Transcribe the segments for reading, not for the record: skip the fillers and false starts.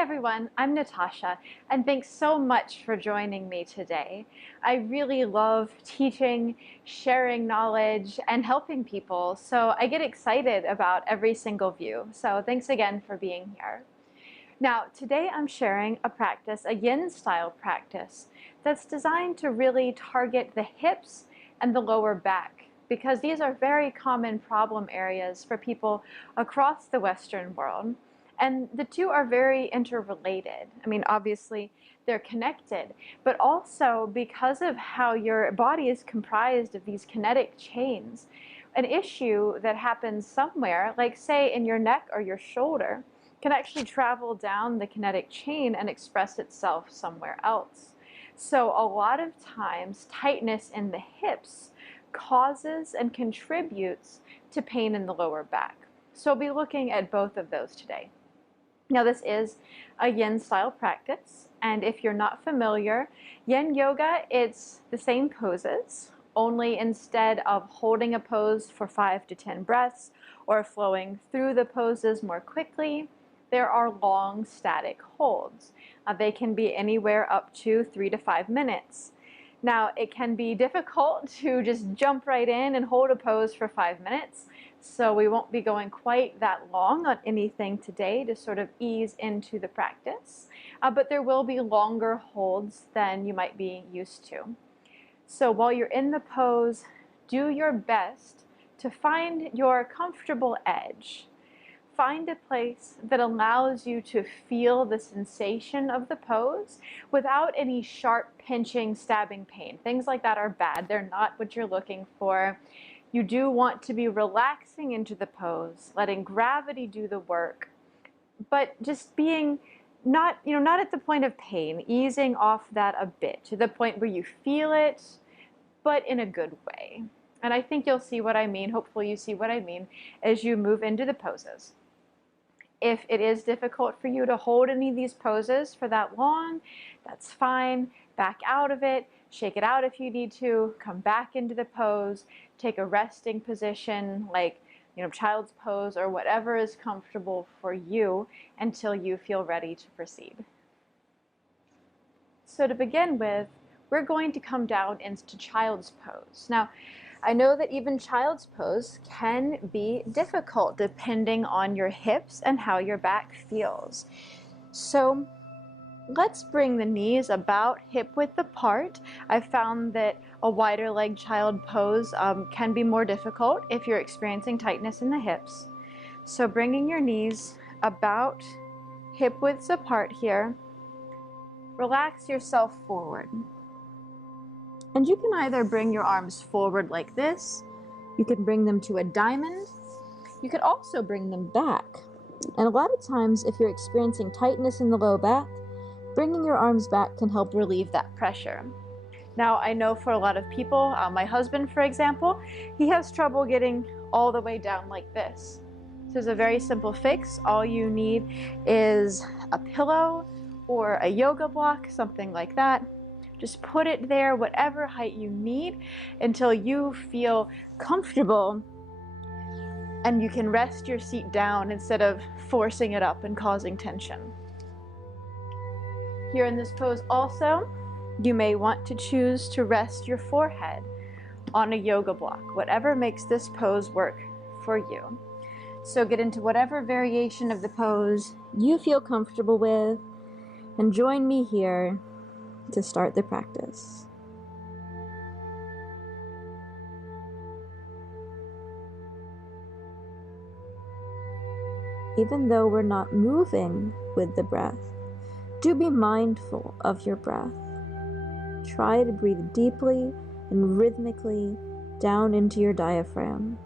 everyone, I'm Natasha, and thanks so much for joining me today. I really love teaching, sharing knowledge, and helping people, so I get excited about every single view. So thanks again for being here. Now, today I'm sharing a practice, a yin style practice, that's designed to really target the hips and the lower back, because these are very common problem areas for people across the Western world. And the two are very interrelated. I mean, obviously they're connected, but also because of how your body is comprised of these kinetic chains, an issue that happens somewhere, like say in your neck or your shoulder, can actually travel down the kinetic chain and express itself somewhere else. So a lot of times, tightness in the hips causes and contributes to pain in the lower back. So we'll be looking at both of those today. Now, this is a yin style practice, and if you're not familiar, yin yoga, it's the same poses, only instead of holding a pose for 5 to 10 breaths or flowing through the poses more quickly, there are long static holds. They can be anywhere up to 3 to 5 minutes. Now, it can be difficult to just jump right in and hold a pose for 5 minutes, so we won't be going quite that long on anything today to sort of ease into the practice, but there will be longer holds than you might be used to. So while you're in the pose, do your best to find your comfortable edge. Find a place that allows you to feel the sensation of the pose without any sharp pinching, stabbing pain. Things like that are bad. They're not what you're looking for. You do want to be relaxing into the pose, letting gravity do the work, but just being not at the point of pain, easing off that a bit to the point where you feel it, but in a good way. And I think you'll see what I mean. Hopefully you see what I mean as you move into the poses. If it is difficult for you to hold any of these poses for that long, that's fine. Back out of it, shake it out if you need to, come back into the pose, take a resting position like child's pose or whatever is comfortable for you until you feel ready to proceed. So to begin with, we're going to come down into child's pose. Now, I know that even child's pose can be difficult depending on your hips and how your back feels. So let's bring the knees about hip width apart. I've found that a wider leg child pose can be more difficult if you're experiencing tightness in the hips. So bringing your knees about hip widths apart here, relax yourself forward. And you can either bring your arms forward like this, you can bring them to a diamond, you could also bring them back. And a lot of times, if you're experiencing tightness in the low back, bringing your arms back can help relieve that pressure. Now, I know for a lot of people, my husband, for example, he has trouble getting all the way down like this. So it's a very simple fix. All you need is a pillow or a yoga block, something like that. Just put it there, whatever height you need, until you feel comfortable and you can rest your seat down instead of forcing it up and causing tension. Here in this pose also, you may want to choose to rest your forehead on a yoga block, whatever makes this pose work for you. So get into whatever variation of the pose you feel comfortable with, and join me here to start the practice. Even though we're not moving with the breath, do be mindful of your breath. Try to breathe deeply and rhythmically down into your diaphragm.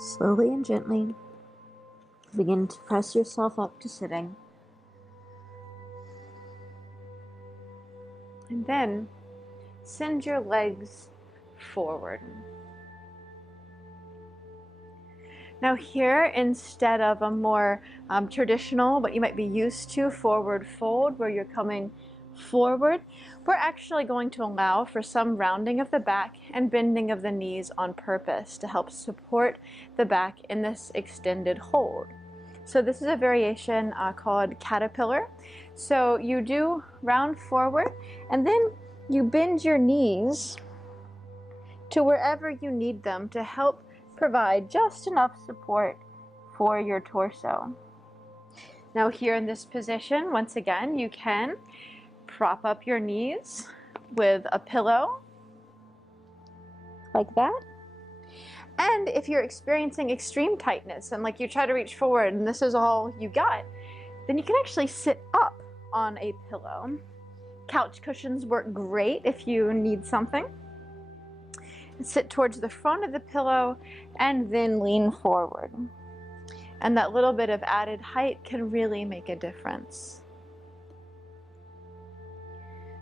Slowly and gently, begin to press yourself up to sitting. And then send your legs forward. Now here, instead of a more traditional, what you might be used to, forward fold, where you're coming forward, we're actually going to allow for some rounding of the back and bending of the knees on purpose to help support the back in this extended hold. So this is a variation called caterpillar. So you do round forward and then you bend your knees to wherever you need them to help provide just enough support for your torso. Now here in this position, once again, you can prop up your knees with a pillow, like that. And if you're experiencing extreme tightness and like you try to reach forward and this is all you got, then you can actually sit up on a pillow. Couch cushions work great if you need something. Sit towards the front of the pillow and then lean forward. And that little bit of added height can really make a difference.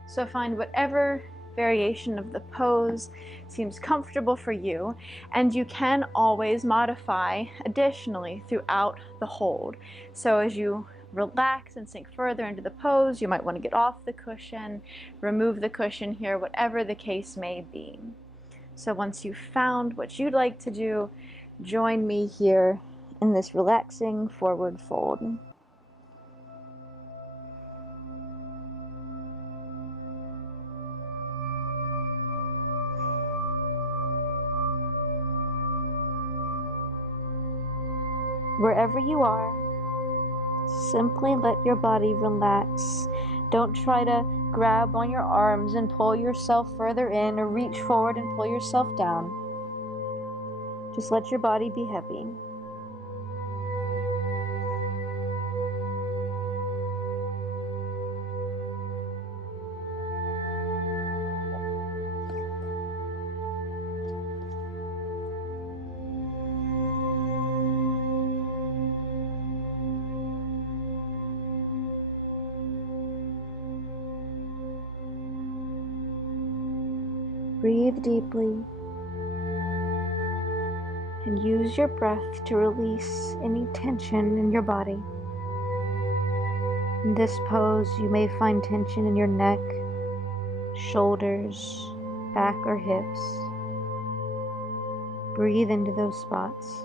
So find whatever variation of the pose seems comfortable for you, and you can always modify additionally throughout the hold. So as you relax and sink further into the pose, you might want to get off the cushion, remove the cushion here, whatever the case may be. So once you've found what you'd like to do, join me here in this relaxing forward fold. Wherever you are, simply let your body relax. Don't try to grab on your arms and pull yourself further in or reach forward and pull yourself down. Just let your body be heavy. Breathe deeply and use your breath to release any tension in your body. In this pose, you may find tension in your neck, shoulders, back, or hips. Breathe into those spots.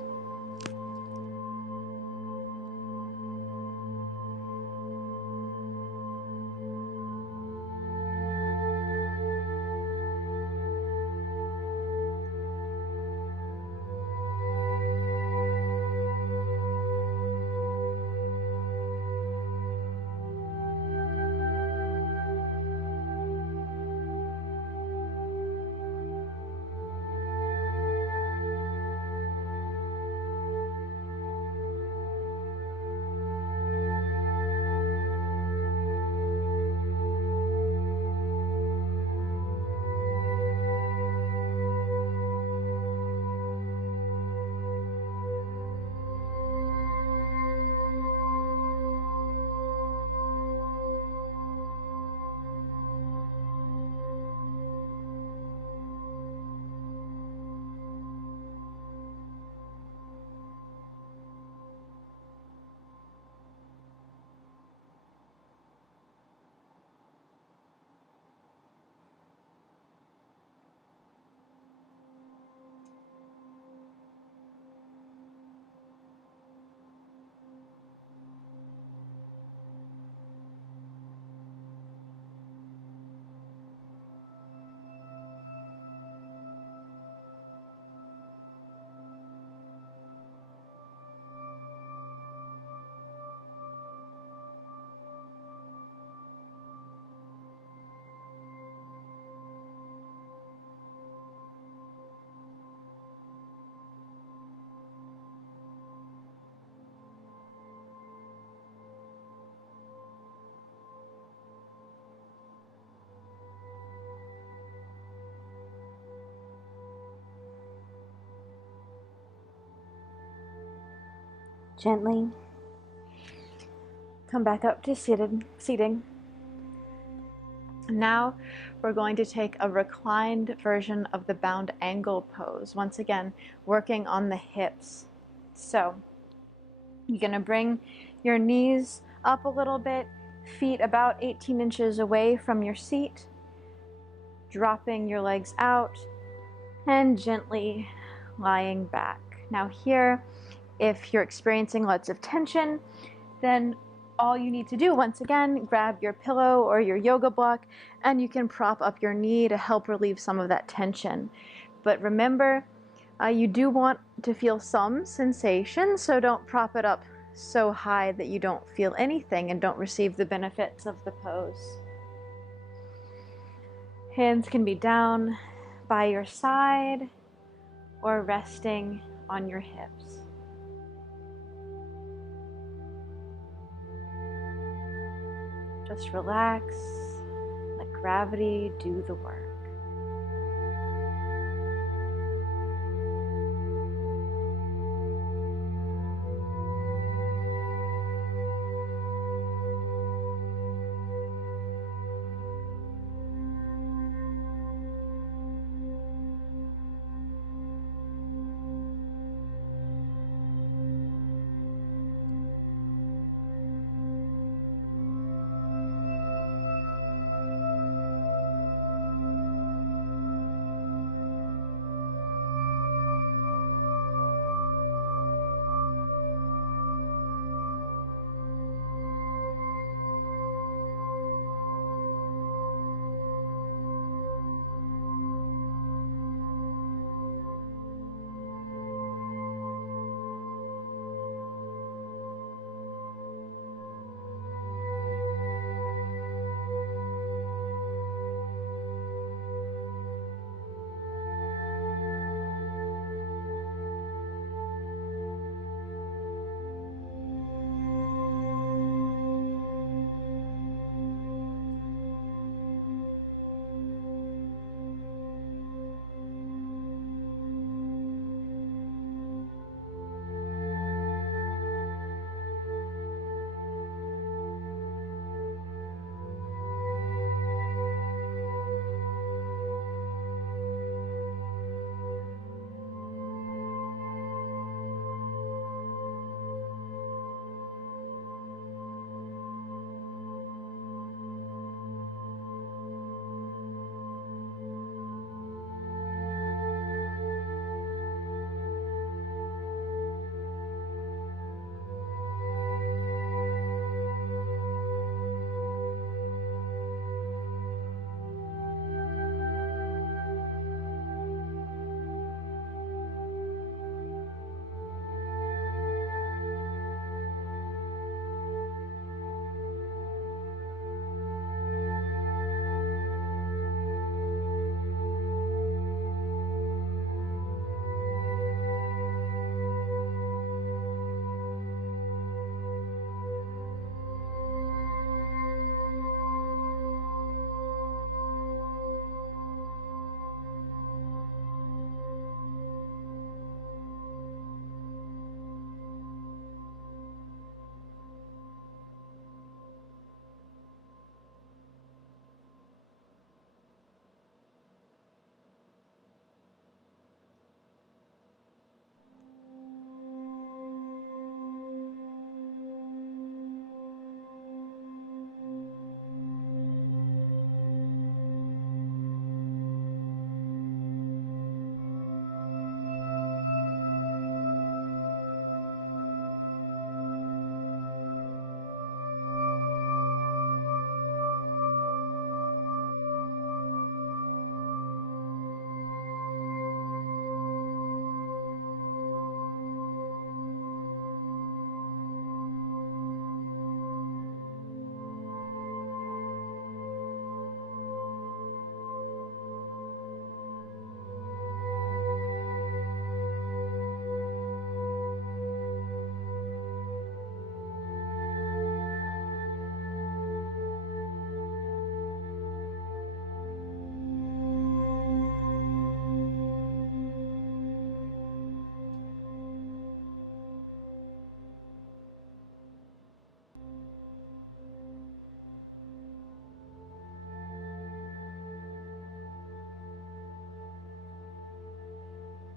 gently. Come back up to seating. Now we're going to take a reclined version of the bound angle pose. Once again, working on the hips. So you're going to bring your knees up a little bit, feet about 18 inches away from your seat, dropping your legs out and gently lying back. Now here, if you're experiencing lots of tension, then all you need to do, once again, grab your pillow or your yoga block and you can prop up your knee to help relieve some of that tension. But remember, you do want to feel some sensation, so don't prop it up so high that you don't feel anything and don't receive the benefits of the pose. Hands can be down by your side or resting on your hips. Just relax, let gravity do the work.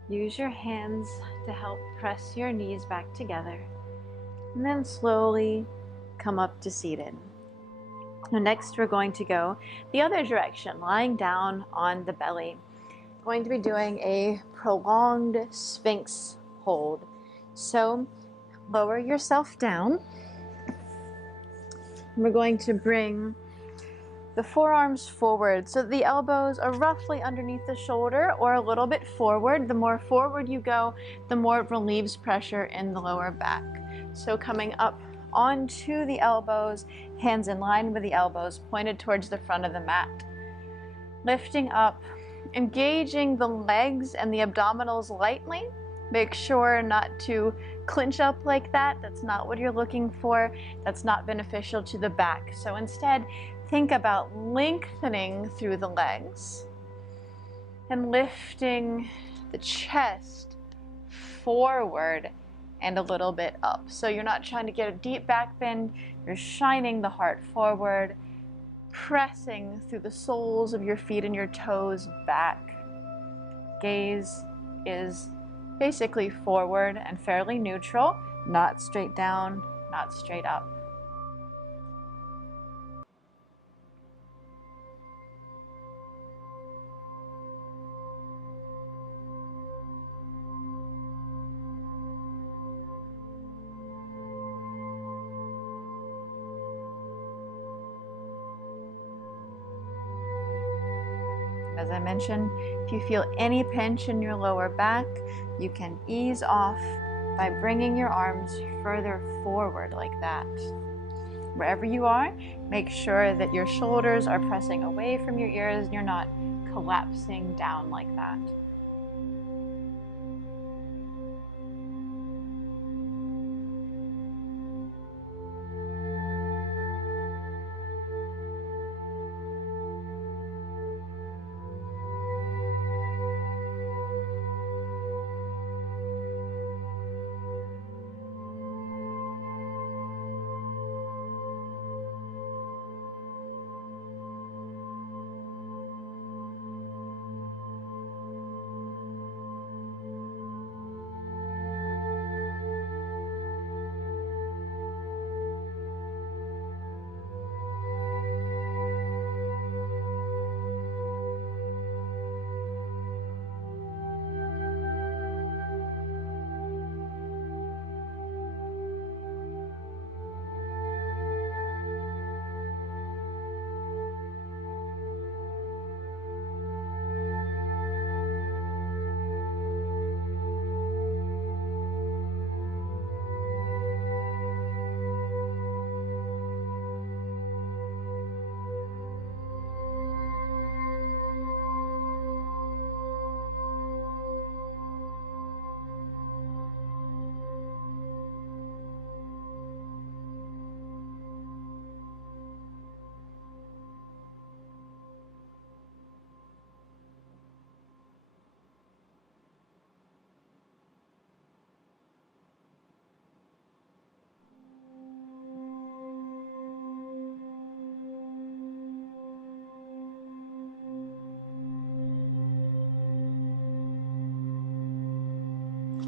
Use your hands to help press your knees back together. And then slowly come up to seated. Now next we're going to go the other direction, lying down on the belly. Going to be doing a prolonged Sphinx hold. So lower yourself down. We're going to bring the forearms forward so the elbows are roughly underneath the shoulder or a little bit forward. The more forward you go, the more it relieves pressure in the lower back. So coming up onto the elbows, hands in line with the elbows, pointed towards the front of the mat. Lifting up, engaging the legs and the abdominals lightly. Make sure not to clinch up like that. That's not what you're looking for. That's not beneficial to the back. So instead, think about lengthening through the legs and lifting the chest forward and a little bit up. So you're not trying to get a deep back bend, you're shining the heart forward, pressing through the soles of your feet and your toes back. Gaze is basically forward and fairly neutral, not straight down, not straight up. As I mentioned, if you feel any pinch in your lower back, you can ease off by bringing your arms further forward like that. Wherever you are, make sure that your shoulders are pressing away from your ears and you're not collapsing down like that.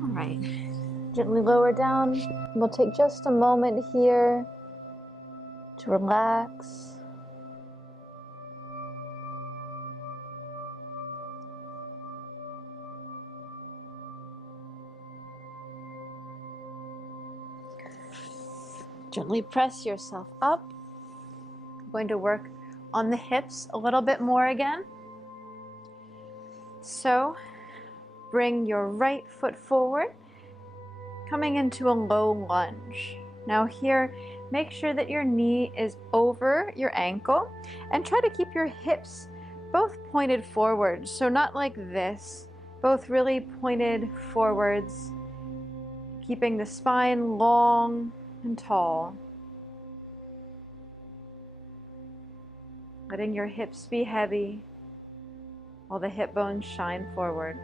All right, gently lower down. We'll take just a moment here to relax. Gently press yourself up. I'm going to work on the hips a little bit more again. So bring your right foot forward, coming into a low lunge. Now here, make sure that your knee is over your ankle and try to keep your hips both pointed forward. So not like this, both really pointed forwards, keeping the spine long and tall. Letting your hips be heavy while the hip bones shine forward.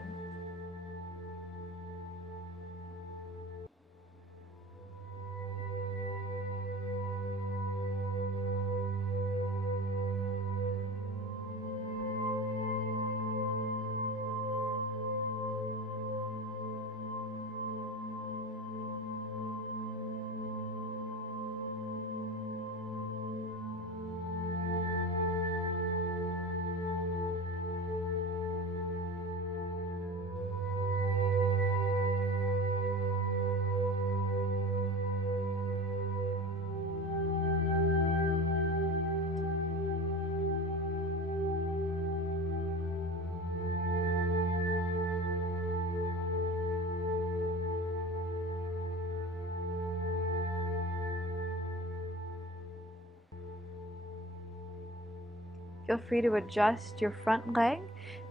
Feel free to adjust your front leg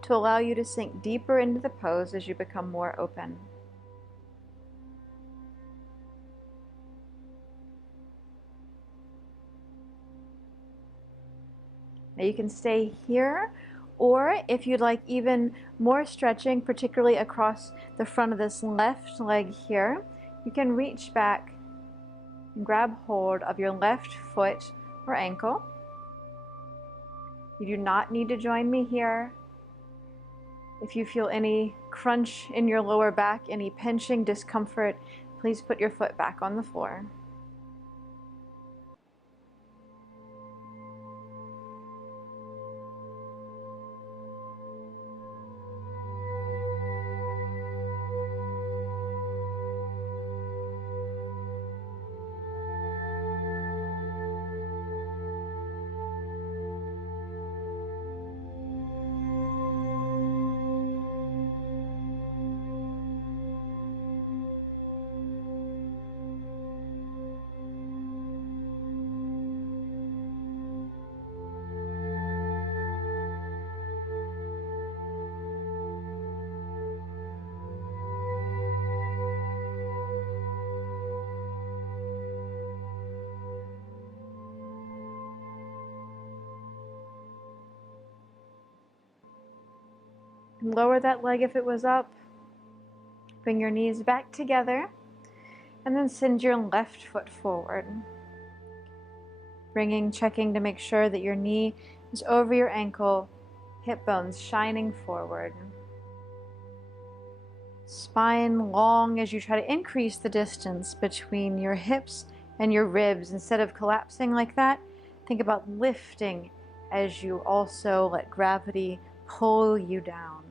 to allow you to sink deeper into the pose as you become more open. Now you can stay here, or if you'd like even more stretching, particularly across the front of this left leg here, you can reach back and grab hold of your left foot or ankle. You do not need to join me here. If you feel any crunch in your lower back, any pinching discomfort, please put your foot back on the floor. Lower that leg if it was up. Bring your knees back together and then send your left foot forward. Checking to make sure that your knee is over your ankle, hip bones shining forward. Spine long as you try to increase the distance between your hips and your ribs. Instead of collapsing like that, think about lifting as you also let gravity pull you down.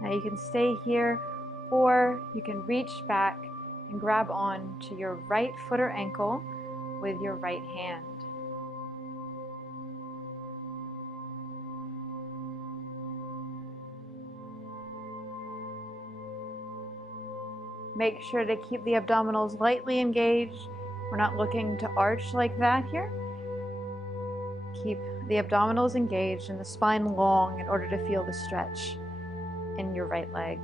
Now you can stay here, or you can reach back and grab on to your right foot or ankle with your right hand. Make sure to keep the abdominals lightly engaged. We're not looking to arch like that here. Keep the abdominals engaged and the spine long in order to feel the stretch in your right leg.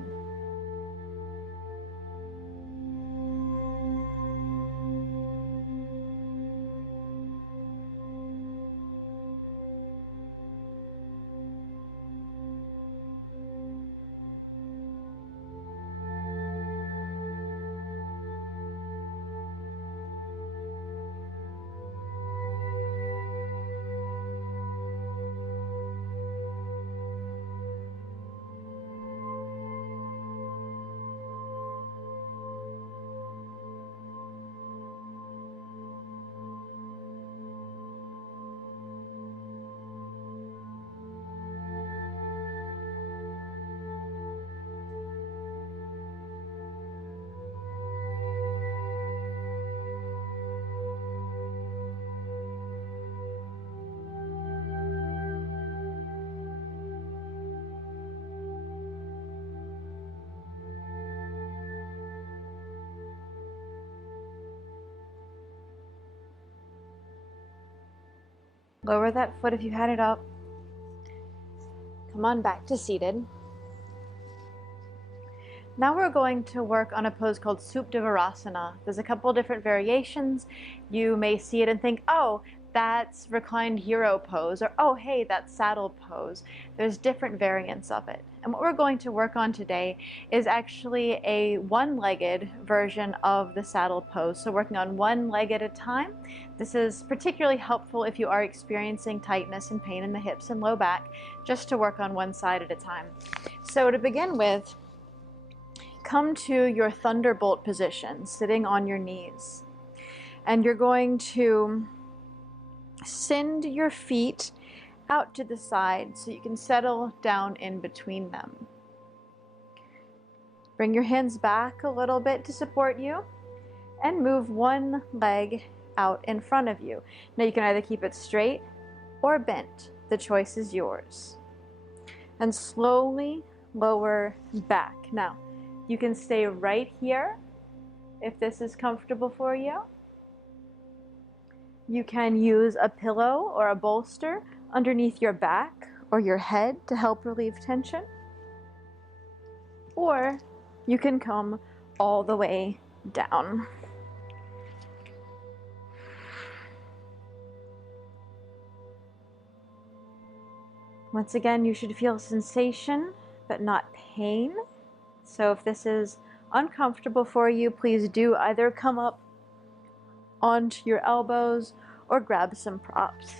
Lower that foot if you had it up. Come on back to seated. Now we're going to work on a pose called Supta Vajrasana. There's a couple different variations. You may see it and think, oh, that's reclined hero pose, or oh hey, that's saddle pose. There's different variants of it. And what we're going to work on today is actually a one-legged version of the saddle pose. So working on one leg at a time. This is particularly helpful if you are experiencing tightness and pain in the hips and low back, just to work on one side at a time. So to begin with, come to your thunderbolt position, sitting on your knees. And you're going to send your feet out to the side so you can settle down in between them. Bring your hands back a little bit to support you and move one leg out in front of you. Now you can either keep it straight or bent. The choice is yours. And slowly lower back. Now, you can stay right here if this is comfortable for you. You can use a pillow or a bolster underneath your back or your head to help relieve tension. Or you can come all the way down. Once again, you should feel sensation, but not pain. So if this is uncomfortable for you, please do either come up onto your elbows or grab some props.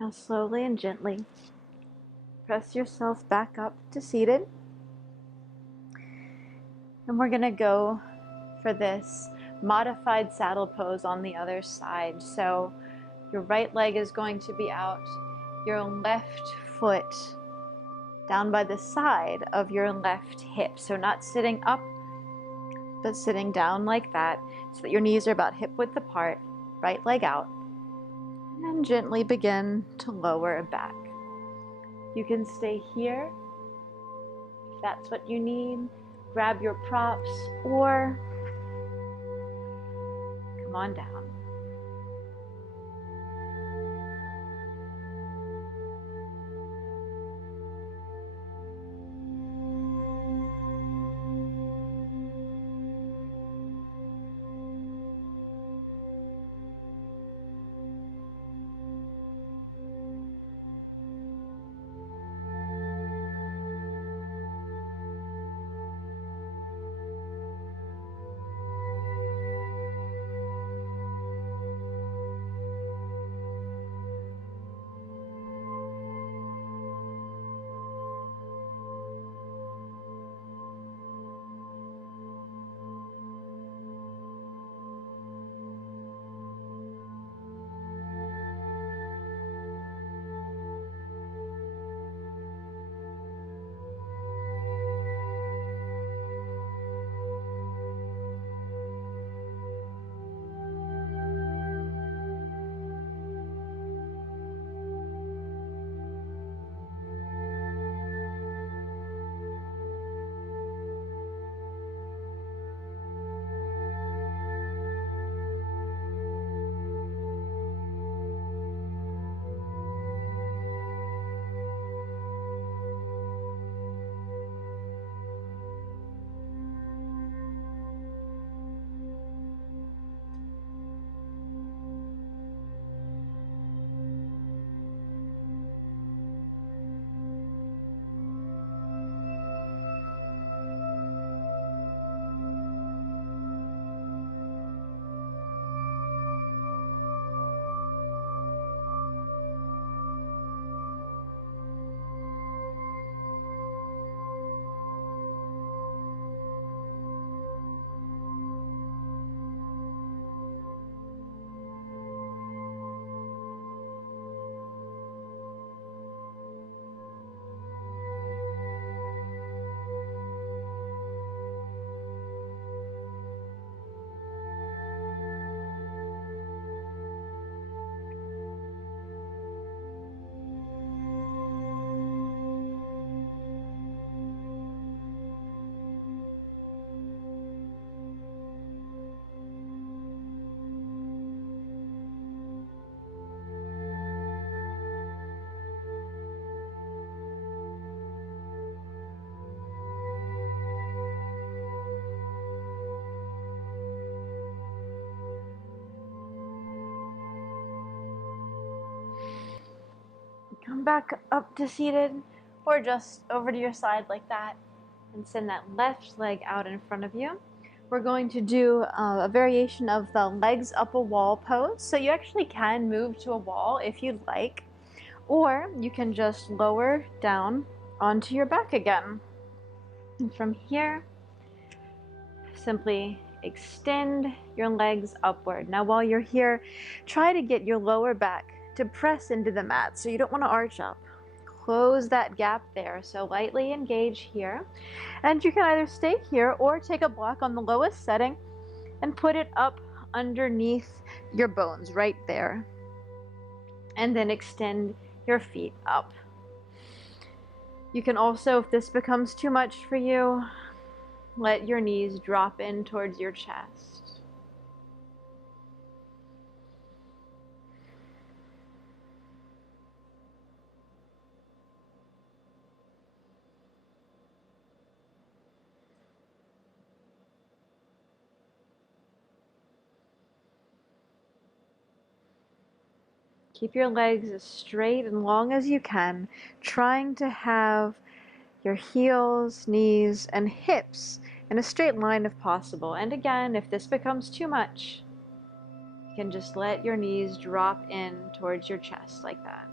Now slowly and gently press yourself back up to seated. And we're going to go for this modified saddle pose on the other side. So your right leg is going to be out, your left foot down by the side of your left hip. So not sitting up, but sitting down like that, so that your knees are about hip width apart, right leg out. And gently begin to lower back. You can stay here if that's what you need. Grab your props or come on down. Come back up to seated, or just over to your side like that, and send that left leg out in front of you. We're going to do a variation of the legs up a wall pose. So you actually can move to a wall if you'd like, or you can just lower down onto your back again. And from here, simply extend your legs upward. Now while you're here, try to get your lower back to press into the mat, so you don't want to arch up. Close that gap there, so lightly engage here. And you can either stay here or take a block on the lowest setting and put it up underneath your bones right there. And then extend your feet up. You can also, if this becomes too much for you, let your knees drop in towards your chest. Keep your legs as straight and long as you can, trying to have your heels, knees, and hips in a straight line if possible. And again, if this becomes too much, you can just let your knees drop in towards your chest like that.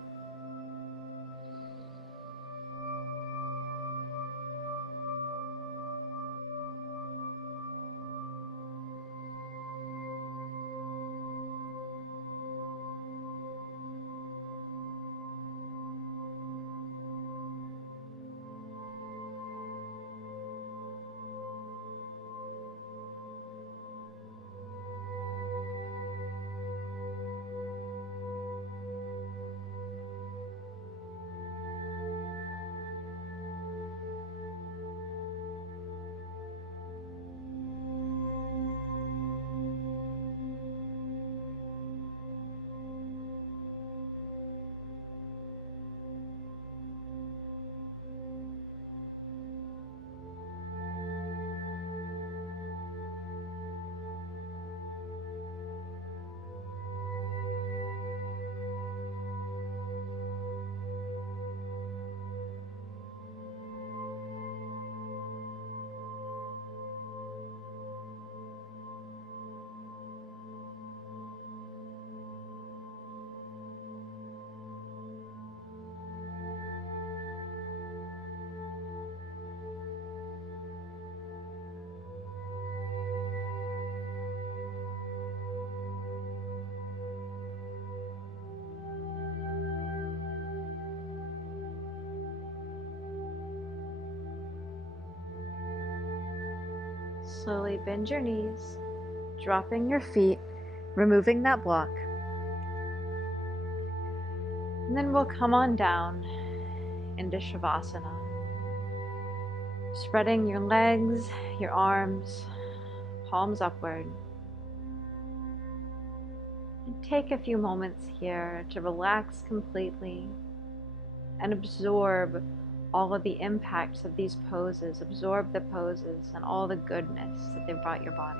Slowly bend your knees, dropping your feet, removing that block. And then we'll come on down into Shavasana. Spreading your legs, your arms, palms upward. And take a few moments here to relax completely and absorb all of the impacts of these poses. Absorb the poses and all the goodness that they've brought your body.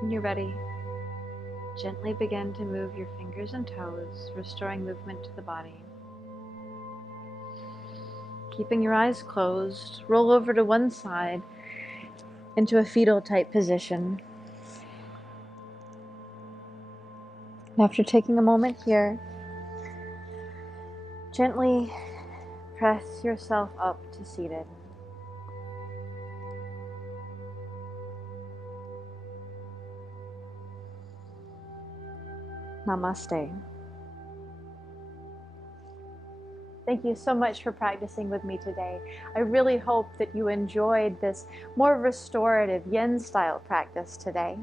When you're ready, gently begin to move your fingers and toes, restoring movement to the body. Keeping your eyes closed, roll over to one side into a fetal type position. After taking a moment here, gently Press yourself up to seated. Namaste. Thank you so much for practicing with me today. I really hope that you enjoyed this more restorative yin style practice today.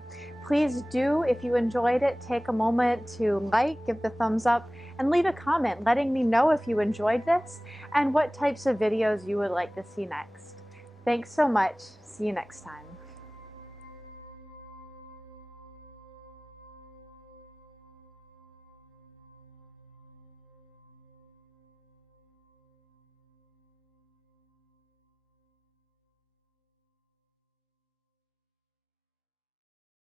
Please do, if you enjoyed it, take a moment to like, give the thumbs up, and leave a comment letting me know if you enjoyed this and what types of videos you would like to see next. Thanks so much. See you next time.